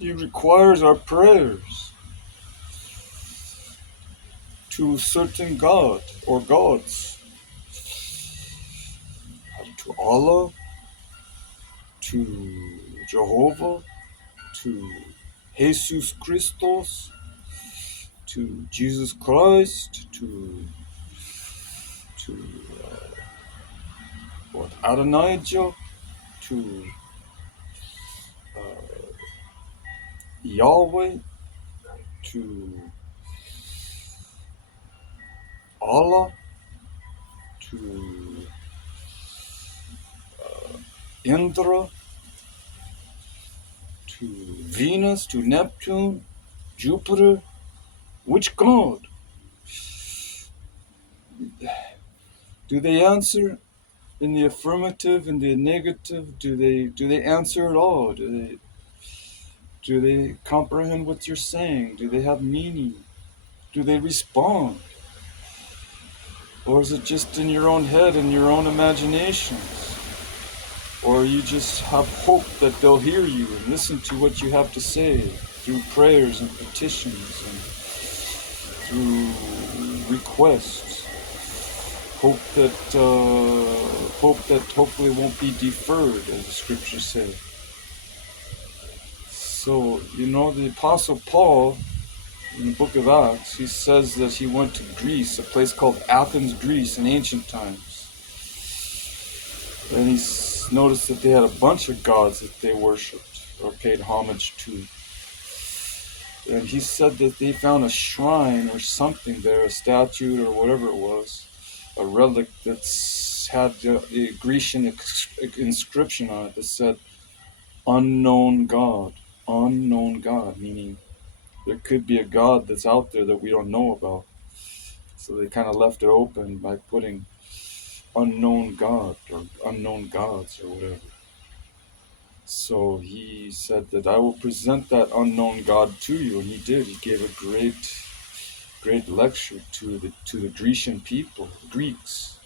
He requires our prayers to a certain God or gods, to Allah, to Jehovah, to Jesus Christos, to Jesus Christ, to what Adonijah, to Yahweh, to Allah, to Indra, to Venus, to Neptune, Jupiter. Which God? Do they answer in the affirmative, in the negative? Do they answer at all? Do they comprehend what you're saying? Do they have meaning? Do they respond? Or is it just in your own head, in your own imaginations? Or you just have hope that they'll hear you and listen to what you have to say through prayers and petitions and through requests? Hope that hopefully won't be deferred, as the scriptures say. So, the Apostle Paul, in the book of Acts, he says that he went to Greece, a place called Athens, Greece, in ancient times. And he noticed that they had a bunch of gods that they worshipped or paid homage to. And he said that they found a shrine or something there, a statue or whatever it was, a relic that's had a Grecian inscription on it that said, unknown God. Unknown God, meaning there could be a God that's out there that we don't know about. So they kind of left it open by putting unknown God or unknown gods or whatever. So he said that I will present that unknown God to you, and he did. He gave a great lecture to the Grecian people, Greeks,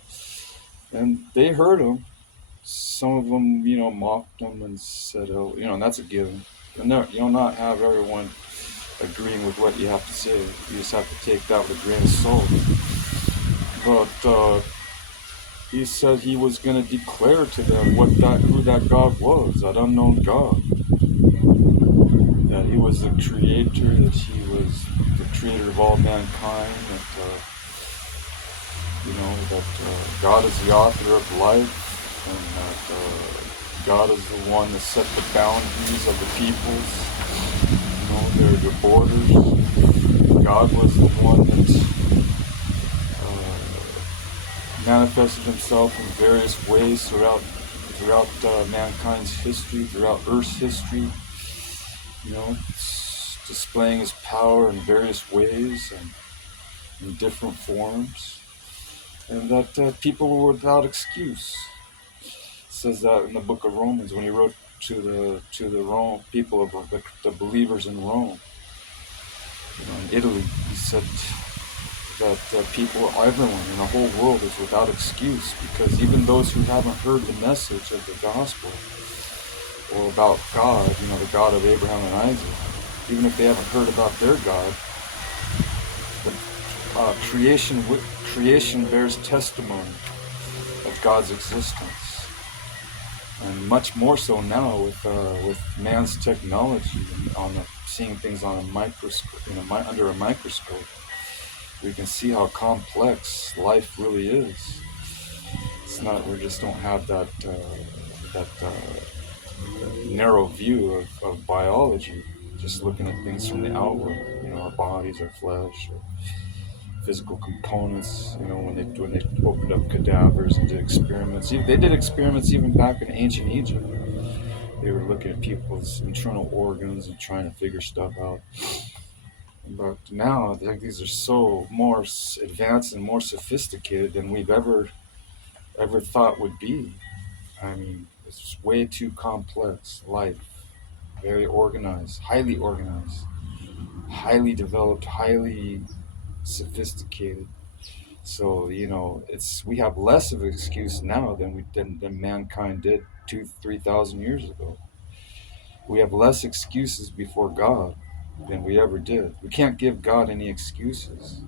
and they heard him. Some of them, mocked him and said, "Oh, and that's a given. You'll not have everyone agreeing with what you have to say. You just have to take that with a grain of salt." But he said he was going to declare to them who that God was, that unknown God. That he was the creator, that he was the creator of all mankind, that God is the author of life, and that God is the one that set the boundaries of the peoples, their borders. God was the one that manifested himself in various ways throughout mankind's history, throughout Earth's history, displaying his power in various ways and in different forms, and that people were without excuse. It says that in the book of Romans when he wrote to the Rome people of the believers in Rome, in Italy. He said that everyone in the whole world is without excuse, because even those who haven't heard the message of the gospel or about God, the God of Abraham and Isaac, even if they haven't heard about their God, creation bears testimony of God's existence, and much more so now with man's technology and seeing things on a microscope, under a microscope. We can see how complex life really is. It's not, we just don't have that narrow view of biology, just looking at things from the outward, our bodies, our flesh, or physical components. When they opened up cadavers and did experiments. They did experiments even back in ancient Egypt. They were looking at people's internal organs and trying to figure stuff out. But now, I think these are so more advanced and more sophisticated than we've ever thought would be. I mean, it's way too complex. Life, very organized, highly highly developed, highly sophisticated. So we have less of an excuse now than mankind did 2,000-3,000 years ago. We have less excuses before God than we ever did. We can't give God any excuses.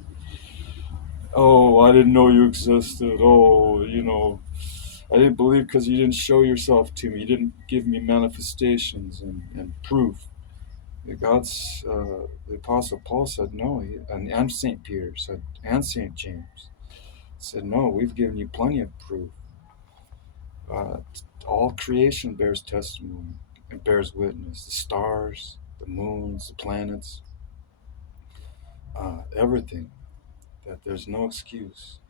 Oh, I didn't know you existed. Oh, I didn't believe because you didn't show yourself to me. You didn't give me manifestations and proof. The Apostle Paul said no, and St. Peter said, and St. James said, no, we've given you plenty of proof. Uh, all creation bears testimony and bears witness. The stars, the moons, the planets, everything, that there's no excuse.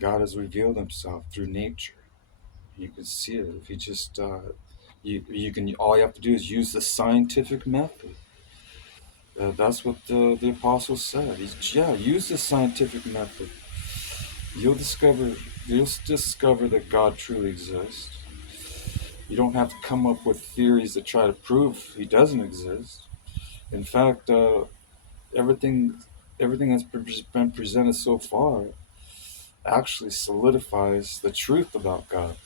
God has revealed himself through nature. You can see it. If you just, you can, all you have to do is use the scientific method. That's what the apostle said. Use the scientific method. You'll discover, you'll discover that God truly exists. You don't have to come up with theories that try to prove he doesn't exist. In fact, everything everything that's been presented so far actually solidifies the truth about God,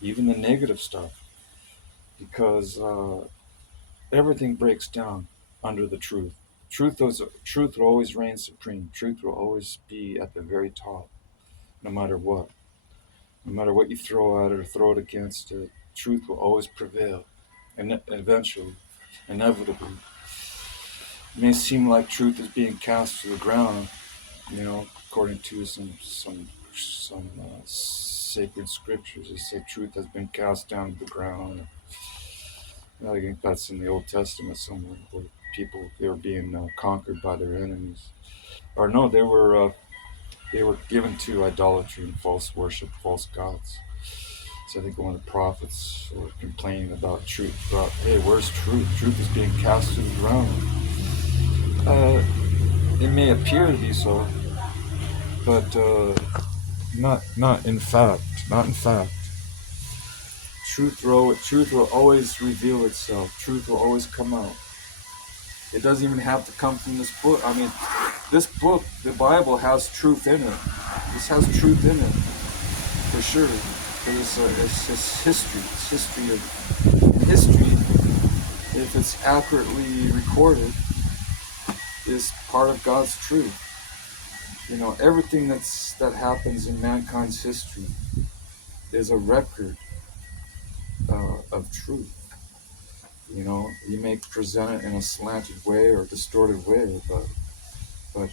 even the negative stuff, because everything breaks down under the truth. Truth will always reign supreme. Truth will always be at the very top, no matter what. No matter what you throw at it or throw it against it, truth will always prevail, and eventually, inevitably. It may seem like truth is being cast to the ground, according to some sacred scriptures. They say truth has been cast down to the ground. I think that's in the Old Testament somewhere, where they were being conquered by their enemies, or no, they were given to idolatry and false worship, false gods. So I think one of the prophets were complaining about truth. About, hey, where's truth? Truth is being cast to the ground. It may appear to be so, but not in fact. Not in fact. Truth will always reveal itself. Truth will always come out. It doesn't even have to come from this book. I mean, this book, the Bible, has truth in it. This has truth in it, for sure. It's just history. It's history of history. If it's accurately recorded, is part of God's truth. Everything that happens in mankind's history is a record of truth. You may present it in a slanted way or distorted way, but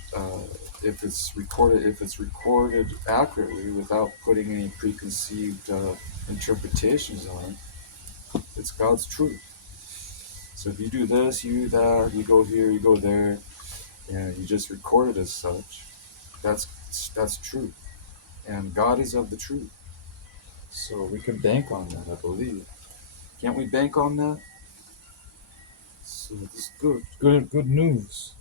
if it's recorded accurately without putting any preconceived interpretations on it, it's God's truth. So if you do this, you do that, you go here, you go there, and you just record it as such, that's truth. And God is of the truth. So we can bank on that, I believe. Can't we bank on that? So this is good news.